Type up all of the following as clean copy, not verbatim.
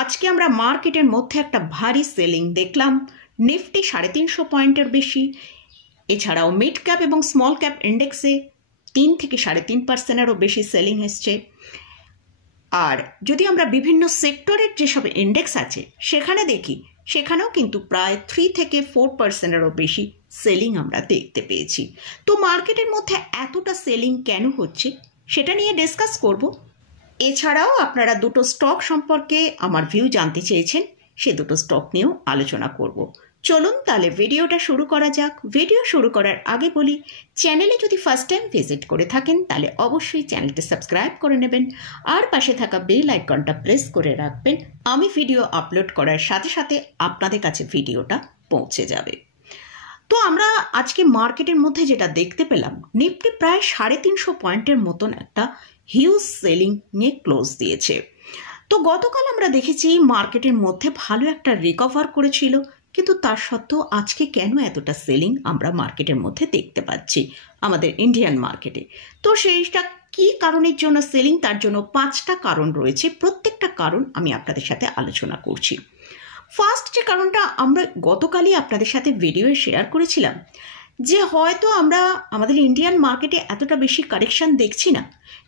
আজকে আমরা মার্কেটের মধ্যে একটা ভারী সেলিং দেখলাম। নিফটি 350 পয়েন্টের বেশি, এছাড়াও মিড ক্যাপ এবং স্মল ক্যাপ ইন্ডেক্সে 3 থেকে 3.5%-এরও বেশি সেলিং এসছে। আর যদি আমরা বিভিন্ন সেক্টরের যেসব ইন্ডেক্স আছে সেখানে দেখি, সেখানেও কিন্তু প্রায় 3 থেকে 4%-এরও বেশি সেলিং আমরা দেখতে পেয়েছি। তো মার্কেটের মধ্যে এতটা সেলিং কেন হচ্ছে সেটা নিয়ে ডিসকাস করব। এছাড়াও আপনারা দুটো স্টক সম্পর্কে আমার ভিউ জানতে চেয়েছেন, সে দুটো স্টক নিয়েও আলোচনা করব। চলুন তাহলে ভিডিওটা শুরু করা যাক। ভিডিও শুরু করার আগে বলি, চ্যানেলে যদি ফার্স্ট টাইম ভিজিট করে থাকেন তাহলে অবশ্যই চ্যানেলটা সাবস্ক্রাইব করে নেবেন আর পাশে থাকা বেল আইকনটা প্রেস করে রাখবেন। আমি ভিডিও আপলোড করার সাথে সাথে আপনাদের কাছে ভিডিওটা পৌঁছে যাবে। তো আমরা আজকে মার্কেটের মধ্যে যেটা দেখতে পেলাম, নিফটি প্রায় 350 পয়েন্টের মতন একটা হিউজ সেলিং নিয়ে ক্লোজ দিয়েছে। তো গতকাল আমরা দেখেছি মার্কেটের মধ্যে ভালো একটা রিকভার করেছিল, কিন্তু তার সত্ত্বেও আজকে কেন এতটা সেলিং আমরা মার্কেটের মধ্যে দেখতে পাচ্ছি আমাদের ইন্ডিয়ান মার্কেটে। তো সেইটা কি কারণের জন্য সেলিং, তার জন্য 5টা কারণ রয়েছে। প্রত্যেকটা কারণ আমি আপনাদের সাথে আলোচনা করছি। ফার্স্ট যে কারণটা আমরা গতকালই আপনাদের সাথে ভিডিওয়ে শেয়ার করেছিলাম, যে হয়তো আমরা আমাদের ইন্ডিয়ান মার্কেটে এতটা বেশি কারেকশন দেখছি না,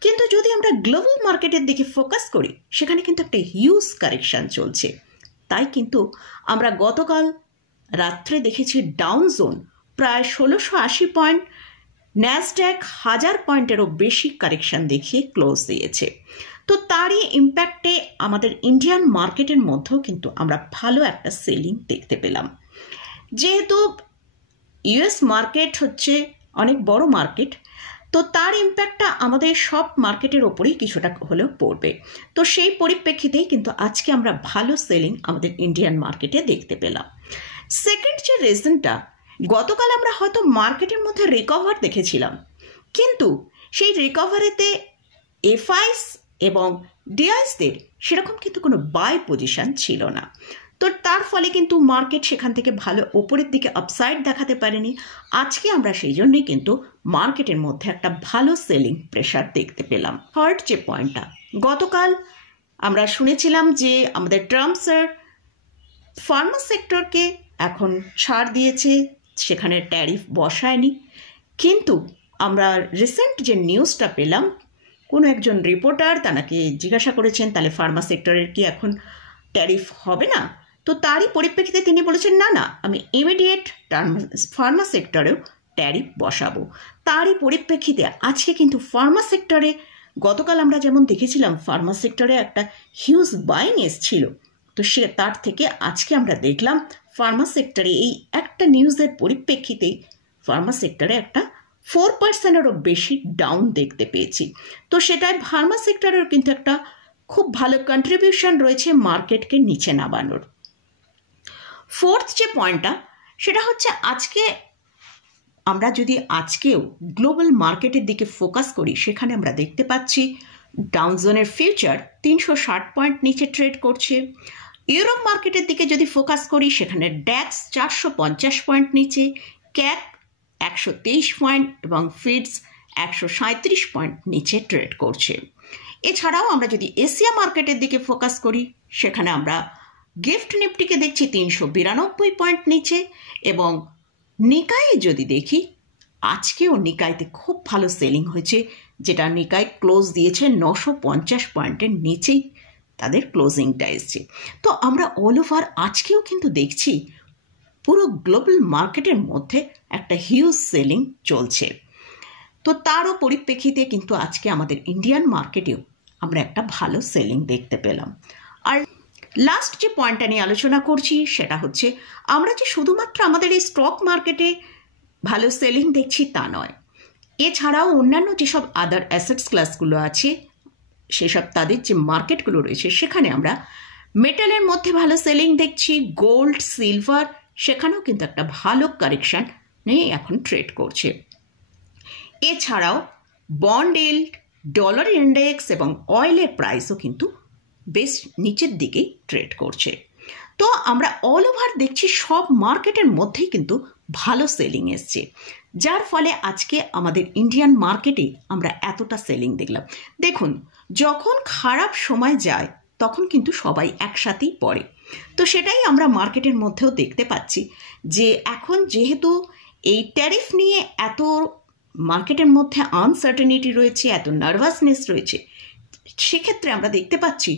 কিন্তু যদি আমরা গ্লোবাল মার্কেটের দিকে ফোকাস করি সেখানে কিন্তু একটা হিউজ কারেকশন চলছে। তাই কিন্তু আমরা গতকাল রাত্রে দেখেছি ডাউন জোন প্রায় 1680 পয়েন্ট, ন্যাসড্যাক 1000 পয়েন্টেরও বেশি কারেকশন দেখিয়ে ক্লোজ দিয়েছে। তো তারই ইম্প্যাক্টে আমাদের ইন্ডিয়ান মার্কেটের মধ্যেও কিন্তু আমরা ভালো একটা সেলিং দেখতে পেলাম। যেহেতু ইউএস মার্কেট হচ্ছে অনেক বড় মার্কেট, তো তার ইম্প্যাক্টটা আমাদের সব মার্কেটের ওপরেই কিছুটা হলেও পড়বে। তো সেই পরিপ্রেক্ষিতেই কিন্তু আজকে আমরা ভালো সেলিং আমাদের ইন্ডিয়ান মার্কেটে দেখতে পেলাম। সেকেন্ড যে রিজনটা, গতকাল আমরা হয়তো মার্কেটের মধ্যে রিকভার দেখেছিলাম, কিন্তু সেই রিকভারিতে এফআইস এবং ডিআইসদের সেরকম কিন্তু কোনো বাই পজিশন ছিল না। তো তার ফলে কিন্তু মার্কেট সেখান থেকে ভালো ওপরের দিকে আপসাইড দেখাতে পারেনি। আজকে আমরা সেই জন্যই কিন্তু মার্কেটের মধ্যে একটা ভালো সেলিং প্রেশার দেখতে পেলাম। থার্ড যে পয়েন্টটা, গতকাল আমরা শুনেছিলাম যে আমাদের ট্রাম্প স্যার ফার্মা সেক্টরকে এখন ছাড় দিয়েছে, সেখানে ট্যারিফ বসায়নি। কিন্তু আমরা রিসেন্ট যে নিউজটা পেলাম, কোনো একজন রিপোর্টার তাকে জিজ্ঞাসা করেছেন তাহলে ফার্মা সেক্টরের কি এখন ট্যারিফ হবে না, তো তারই পরিপ্রেক্ষিতে তিনি বলেছেন না না, আমি ইমিডিয়েট ফার্মা সেক্টরেও ট্যারিফ বসাবো। তারই পরিপ্রেক্ষিতে আজকে কিন্তু ফার্মা সেক্টরে গতকাল আমরা যেমন দেখেছিলাম ফার্মা সেক্টরে একটা হিউজ বাইং এসছিল, তো সে তার থেকে আজকে আমরা দেখলাম ফার্মা সেক্টরে এই একটা নিউজের পরিপ্রেক্ষিতেই ফার্মা সেক্টরে একটা 4%-এরও বেশি ডাউন দেখতে পেয়েছি। তো সেটাই ফার্মা সেক্টরের কিন্তু একটা খুব ভালো কন্ট্রিবিউশন রয়েছে মার্কেটকে নিচে নামানোর। ফোর্থ যে পয়েন্টটা, সেটা হচ্ছে আজকে আমরা যদি আজকেও গ্লোবাল মার্কেটের দিকে ফোকাস করি, সেখানে আমরা দেখতে পাচ্ছি ডাউন জোনের ফিউচার 360 পয়েন্ট নিচে ট্রেড করছে। ইউরোপ মার্কেটের দিকে যদি ফোকাস করি, সেখানে ড্যাক্স 450 পয়েন্ট নিচে, ক্যাপ 123 পয়েন্ট এবং ফিডস 137 পয়েন্ট নিচে ট্রেড করছে। এছাড়াও আমরা যদি এশিয়া মার্কেটের দিকে ফোকাস করি, সেখানে আমরা গিফট নিফটিকে দেখছি 392 পয়েন্ট নিচে, এবং নিকায়ে যদি দেখি আজকেও নিকাইতে খুব ভালো সেলিং হয়েছে, যেটা নিকাই ক্লোজ দিয়েছে 950 পয়েন্টের নিচেই তাদের ক্লোজিংটা এসছে। তো আমরা অল ওভার আজকেও কিন্তু দেখছি পুরো গ্লোবাল মার্কেটের মধ্যে একটা হিউজ সেলিং চলছে। তো তারও পরিপ্রেক্ষিতে কিন্তু আজকে আমাদের ইন্ডিয়ান মার্কেটেও আমরা একটা ভালো সেলিং দেখতে পেলাম। আর লাস্ট যে পয়েন্টটা নিয়ে আলোচনা করছি সেটা হচ্ছে, আমরা যে শুধুমাত্র আমাদের এই স্টক মার্কেটে ভালো সেলিং দেখছি তা নয়, এছাড়াও অন্যান্য যেসব আদার অ্যাসেটস ক্লাসগুলো আছে সেসব তাদের যে মার্কেটগুলো রয়েছে সেখানে আমরা মেটালের মধ্যে ভালো সেলিং দেখছি। গোল্ড, সিলভার সেখানেও কিন্তু একটা ভালো কারেকশন নিয়ে এখন ট্রেড করছে। এছাড়াও বন্ড ইল্ড, ডলার ইন্ডেক্স এবং অয়েলের প্রাইসও কিন্তু বেশ নিচের দিকেই ট্রেড করছে। তো আমরা অল ওভার দেখছি সব মার্কেটের মধ্যেই কিন্তু ভালো সেলিং এসছে, যার ফলে আজকে আমাদের ইন্ডিয়ান মার্কেটে আমরা এতটা সেলিং দেখলাম। দেখুন, যখন খারাপ সময় যায় তখন কিন্তু সবাই একসাথেই পড়ে। তো সেটাই আমরা মার্কেটের মধ্যেও দেখতে পাচ্ছি যে এখন যেহেতু এই ট্যারিফ নিয়ে এত মার্কেটের মধ্যে আনসার্টেনিটি রয়েছে, এত নার্ভাসনেস রয়েছে, সেক্ষেত্রে আমরা দেখতে পাচ্ছি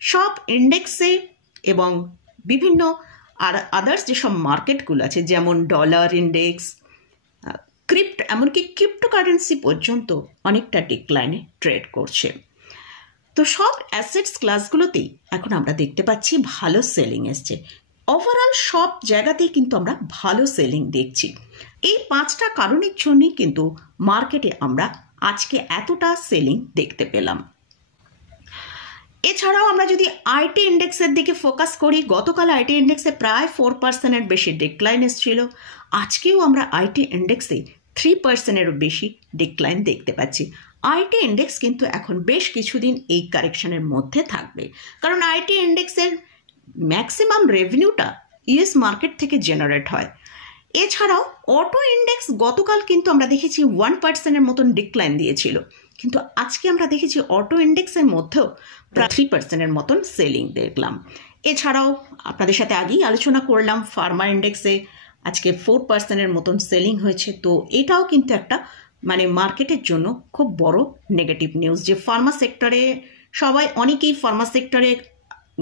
সব ইন্ডেক্সে এবং বিভিন্ন আর আদার্স যেসব মার্কেটগুলো আছে যেমন ডলার ইন্ডেক্স, এমনকি ক্রিপ্টোকারেন্সি পর্যন্ত অনেকটা ডিক্লাইনে ট্রেড করছে। তো সব অ্যাসেটস ক্লাসগুলোতেই এখন আমরা দেখতে পাচ্ছি ভালো সেলিং এসছে। ওভারঅল সব জায়গাতেই কিন্তু আমরা ভালো সেলিং দেখছি। এই 5টা কারণের জন্যই কিন্তু মার্কেটে আমরা আজকে এতটা সেলিং দেখতে পেলাম। এছাড়াও আমরা যদি আইটি ইন্ডেক্সের দিকে ফোকাস করি, গতকাল আইটি ইন্ডেক্সে প্রায় 4%-এর বেশি ডিক্লাইন এসেছিল। আজকেও আমরা আইটি ইন্ডেক্সে 3%-এরও বেশি ডিক্লাইন দেখতে পাচ্ছি। আইটি ইন্ডেক্স কিন্তু এখন বেশ কিছুদিন এই কারেকশনের মধ্যে থাকবে, কারণ আইটি ইন্ডেক্সের ম্যাক্সিমাম রেভিনিউটা ইউএস মার্কেট থেকে জেনারেট হয়। এছাড়াও অটো ইন্ডেক্স গতকাল কিন্তু আমরা দেখেছি 1%-এর মতন ডিক্লাইন দিয়েছিল, কিন্তু আজকে আমরা দেখেছি অটো ইন্ডেক্সের মধ্যেও প্রায় 3%-এর মতন সেলিং দেখলাম। এছাড়াও আপনাদের সাথে আগেই আলোচনা করলাম ফার্মা ইন্ডেক্সে আজকে 4%-এর মতন সেলিং হয়েছে। তো এটাও কিন্তু একটা মার্কেটের জন্য খুব বড় নেগেটিভ নিউজ যে ফার্মা সেক্টরে অনেকেই ফার্মা সেক্টরে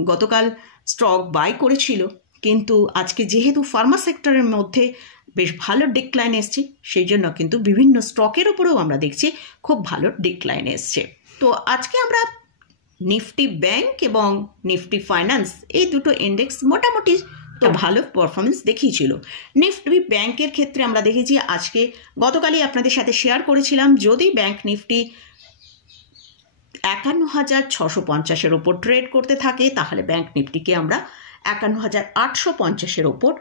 গতকাল স্টক বাই করেছিল, কিন্তু আজকে যেহেতু ফার্মা সেক্টরের মধ্যে বেশ ভালো ডিক্লাইন এসছে, সেই জন্য কিন্তু বিভিন্ন স্টকের উপরেও আমরা দেখছি খুব ভালো ডিক্লাইন এসছে। তো আজকে আমরা নিফটি ব্যাংক এবং নিফটি ফাইন্যান্স এই দুটো ইন্ডেক্স মোটামুটি তো ভালো পারফরমেন্স দেখিয়েছিল। নিফটি ব্যাংকের ক্ষেত্রে আমরা দেখেছি আজকে গতকালই আপনাদের সাথে শেয়ার করেছিলাম, যদি ব্যাংক নিফটি 51,650-এর ওপর ট্রেড করতে থাকে তাহলে ব্যাংক নিফটিকে আমরা 51,850-এর ওপর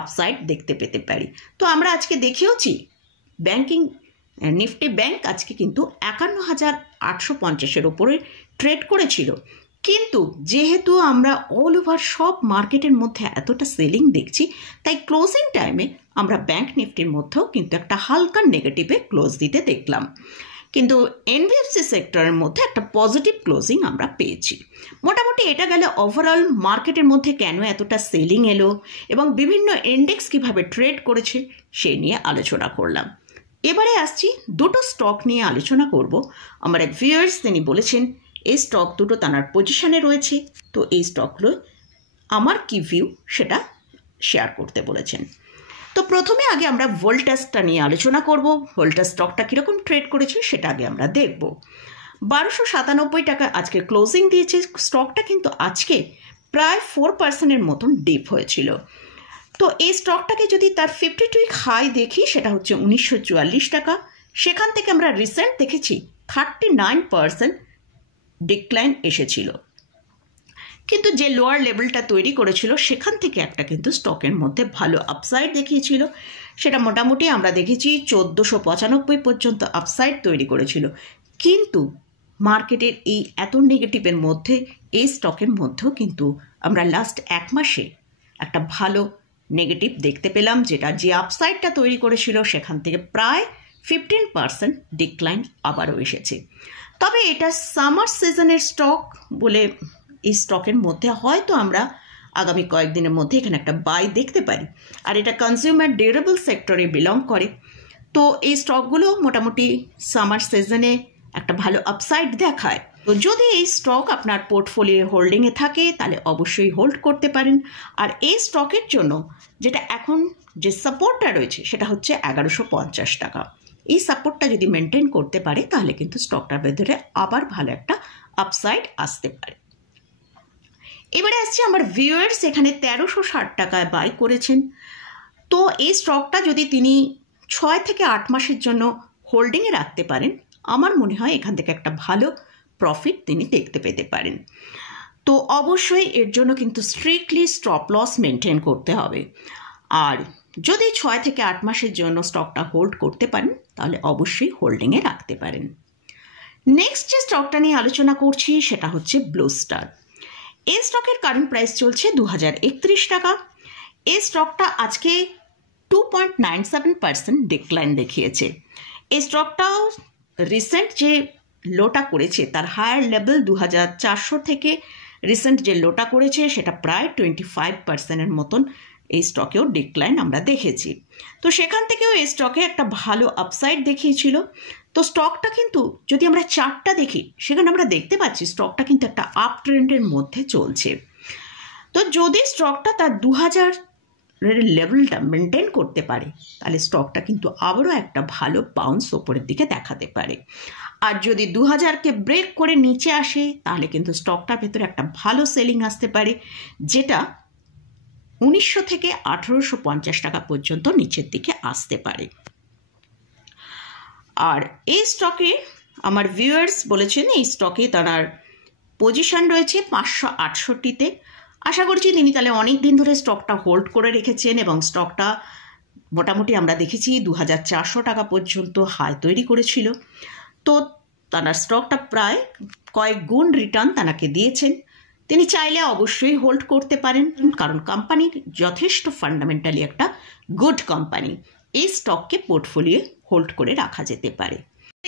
আপসাইড দেখতে পেতে পারি। তো আমরা আজকে দেখেওছি নিফটি ব্যাংক আজকে কিন্তু 51,850-এর ওপরে ট্রেড করেছিল, কিন্তু যেহেতু আমরা অল ওভার সব মার্কেটের মধ্যে এতটা সেলিং দেখছি, তাই ক্লোজিং টাইমে আমরা ব্যাংক নিফটির মধ্যেও কিন্তু একটা হালকা নেগেটিভে ক্লোজ দিতে দেখলাম, কিন্তু এনবিএফসি সেক্টরের মধ্যে একটা পজিটিভ ক্লোজিং আমরা পেয়েছি। মোটামুটি এটা গেলে ওভারঅল মার্কেটের মধ্যে কেন এতটা সেলিং এলো এবং বিভিন্ন ইন্ডেক্স কিভাবে ট্রেড করেছে সেই নিয়ে আলোচনা করলাম। এবারে আসছি দুটো স্টক নিয়ে আলোচনা করব। আমার এক ভিউয়ার্স তিনি বলেছেন এই স্টক দুটো তার পজিশনে রয়েছে, তো এই স্টকগুলো আমার কি ভিউ সেটা শেয়ার করতে বলেছেন। তো প্রথমে আগে আমরা ভোল্টাসটা নিয়ে আলোচনা করব। ভোল্টাস স্টকটা কীরকম ট্রেড করেছে সেটা আগে আমরা দেখব। 1297 টাকা আজকে ক্লোজিং দিয়েছে। স্টকটা কিন্তু আজকে প্রায় 4%-এর মতন ডিপ হয়েছিল। তো এই স্টকটাকে যদি তার 52-উইক হাই দেখি সেটা হচ্ছে 1944 টাকা। সেখান থেকে আমরা রিসেন্ট দেখেছি 39% ডিক্লাইন এসেছিল, কিন্তু যে লোয়ার লেভেলটা তৈরি করেছিল সেখান থেকে একটা কিন্তু স্টকের মধ্যে ভালো আপসাইড দেখিয়েছিল। সেটা মোটামুটি আমরা দেখেছি 1495 পর্যন্ত আপসাইড তৈরি করেছিল, কিন্তু মার্কেটের এই এত নেগেটিভের মধ্যে এই স্টকের মধ্যেও কিন্তু আমরা লাস্ট এক মাসে একটা ভালো নেগেটিভ দেখতে পেলাম, যেটা যে আপসাইডটা তৈরি করেছিল সেখান থেকে প্রায় 15% ডিক্লাইন আবারও এসেছে। তবে এটা সামার সিজনের স্টক বলে এই স্টকের মধ্যে হয়তো আমরা আগামী কয়েকদিনের মধ্যে এখানে একটা বাই দেখতে পারি, আর এটা কনজিউমার ডিউরেবল সেক্টরে বিলং করে। তো এই স্টকগুলো মোটামুটি সামার সিজনে একটা ভালো আপসাইড দেখায়। তো যদি এই স্টক আপনার পোর্টফোলিও হোল্ডিংয়ে থাকে তাহলে অবশ্যই হোল্ড করতে পারেন। আর এই স্টকের জন্য যেটা এখন যে সাপোর্টটা রয়েছে সেটা হচ্ছে 1150 টাকা। এই সাপোর্টটা যদি মেনটেন করতে পারে তাহলে কিন্তু স্টকটার ভেতরে আবার ভালো একটা আপসাইড আসতে পারে। এবারে আসছে আমার ভিউয়ার্স এখানে 1360 টাকায় বাই করেছেন। তো এই স্টকটা যদি তিনি 6 থেকে 8 মাসের জন্য হোল্ডিংয়ে রাখতে পারেন, আমার মনে হয় এখান থেকে একটা ভালো প্রফিট তিনি দেখতে পেতে পারেন। তো অবশ্যই এর জন্য কিন্তু স্ট্রিক্টলি স্টপ লস মেনটেন করতে হবে, আর যদি 6 থেকে 8 মাসের জন্য স্টকটা হোল্ড করতে পারেন তাহলে অবশ্যই হোল্ডিংয়ে রাখতে পারেন। নেক্সট যে স্টকটা নিয়ে আলোচনা করছি সেটা হচ্ছে ব্লু স্টার। এই স্টকের কারেন্ট প্রাইস চলছে 2031 টাকা। এই স্টকটা আজকে 2.97% ডিক্লাইন দেখিয়েছে। এই স্টকটাও রিসেন্ট যে লোটা করেছে তার হায়ার লেভেল 2400 থেকে রিসেন্ট যে লোটা করেছে সেটা প্রায় 25% মতন এই স্টকেও ডিক্লাইন আমরা দেখেছি। তো সেখান থেকেও এই স্টকে একটা ভালো আপসাইড দেখিয়েছিল। তো স্টকটা কিন্তু যদি আমরা চার্টটা দেখি সেখানে আমরা দেখতে পাচ্ছি স্টকটা কিন্তু একটা আপ ট্রেন্ডের মধ্যে চলছে। তো যদি স্টকটা তার 2000 লেভেলটা মেনটেন করতে পারে তাহলে স্টকটা কিন্তু আবারও একটা ভালো বাউন্স ওপরের দিকে দেখাতে পারে। আর যদি 2000কে ব্রেক করে নিচে আসে তাহলে কিন্তু স্টকটার ভেতরে একটা ভালো সেলিং আসতে পারে, যেটা 1900 থেকে 1850 টাকা পর্যন্ত নিচের দিকে আসতে পারে। আর এই স্টকে আমার ভিউয়ার্স বলেছেন এই স্টকে তার পজিশন রয়েছে 568তে। আশা করছি তিনি তাহলে অনেক দিন ধরে স্টকটা হোল্ড করে রেখেছেন এবং স্টকটা মোটামুটি আমরা দেখেছি 2400 টাকা পর্যন্ত হাই তৈরি করেছিল। তো তার স্টকটা প্রায় কয়েক গুণ রিটার্ন তাকে দিয়েছেন। তিনি চাইলে অবশ্যই হোল্ড করতে পারেন, কারণ কোম্পানির যথেষ্ট ফান্ডামেন্টালি একটা গুড কোম্পানি। এই স্টককে পোর্টফোলিও হোল্ড করে রাখা যেতে পারে।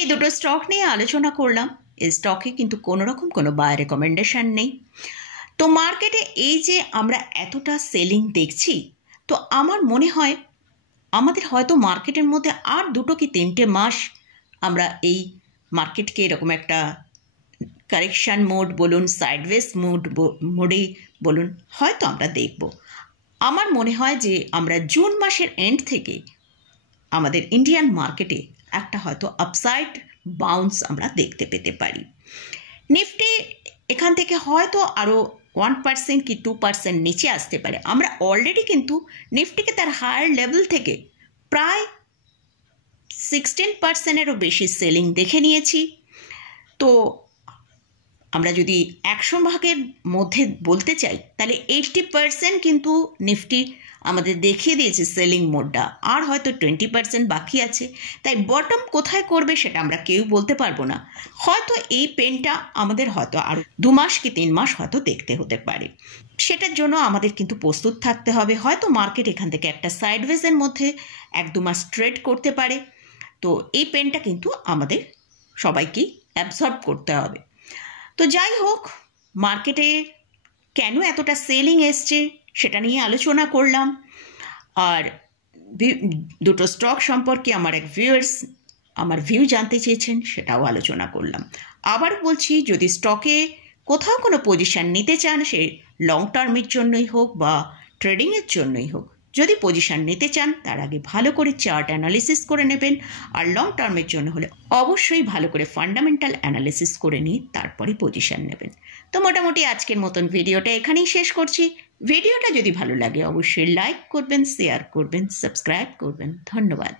এই দুটো স্টক নিয়ে আলোচনা করলাম। এই স্টকে কিন্তু কোনোরকম কোনো বাই রেকমেন্ডেশন নেই। তো মার্কেটে এই যে আমরা এতটা সেলিং দেখছি, তো আমার মনে হয় আমাদের হয়তো মার্কেটের মধ্যে আর 2 কি 3টে মাস আমরা এই মার্কেটকে এরকম একটা কারেকশান মোড বলুন, সাইডওয়েজ মোডেই বলুন, হয়তো আমরা দেখব। আমার মনে হয় যে আমরা জুন মাসের এন্ড থেকে আমাদের ইন্ডিয়ান মার্কেটে একটা হয়তো আপসাইড বাউন্স আমরা দেখতে পেতে পারি। নিফটি এখান থেকে হয়তো আরও 1% কি 2% নিচে আসতে পারে। আমরা অলরেডি কিন্তু নিফটিকে তার হায়ার লেভেল থেকে প্রায় 16%-এরও বেশি সেলিং দেখে নিয়েছি। তো আমরা যদি 100 ভাগের মধ্যে বলতে চাই তাহলে 80% কিন্তু নিফটি আমাদের দেখিয়ে দিয়েছে সেলিং মোডটা, আর হয়তো 20% বাকি আছে। তাই বটম কোথায় করবে সেটা আমরা কেউ বলতে পারবো না। হয়তো এই পেনটা আমাদের হয়তো আরও 2 মাস কি 3 মাস হয়তো দেখতে হতে পারে। সেটার জন্য আমাদের কিন্তু প্রস্তুত থাকতে হবে। হয়তো মার্কেট এখান থেকে একটা সাইডওয়েজের মধ্যে 1-2 মাস ট্রেড করতে পারে। তো এই পেনটা কিন্তু আমাদের সবাইকেই অ্যাবসর্ব করতে হবে। তো যাই হোক, মার্কেটে কেন এতটা সেলিং এসছে সেটা নিয়ে আলোচনা করলাম। আর দুটো স্টক সম্পর্কে আমার এক ভিউয়ার্স আমার ভিউ জানতে চেয়েছেন, সেটাও আলোচনা করলাম। আবার বলছি, যদি স্টকে কোথাও কোনো পজিশন নিতে চান, সে লং টার্মের জন্যই হোক বা ট্রেডিংয়ের জন্যই হোক, যদি পজিশন নিতে চান তার আগে ভালো করে চার্ট অ্যানালিসিস করে নেবেন। আর লং টার্মের জন্য হলে অবশ্যই ভালো করে ফান্ডামেন্টাল অ্যানালিসিস করে নিয়ে তারপরে পজিশন নেবেন। তো মোটামুটি আজকের মতন ভিডিওটা এখানেই শেষ করছি। ভিডিওটা যদি ভালো লাগে অবশ্যই লাইক করবেন, শেয়ার করবেন, সাবস্ক্রাইব করবেন। ধন্যবাদ।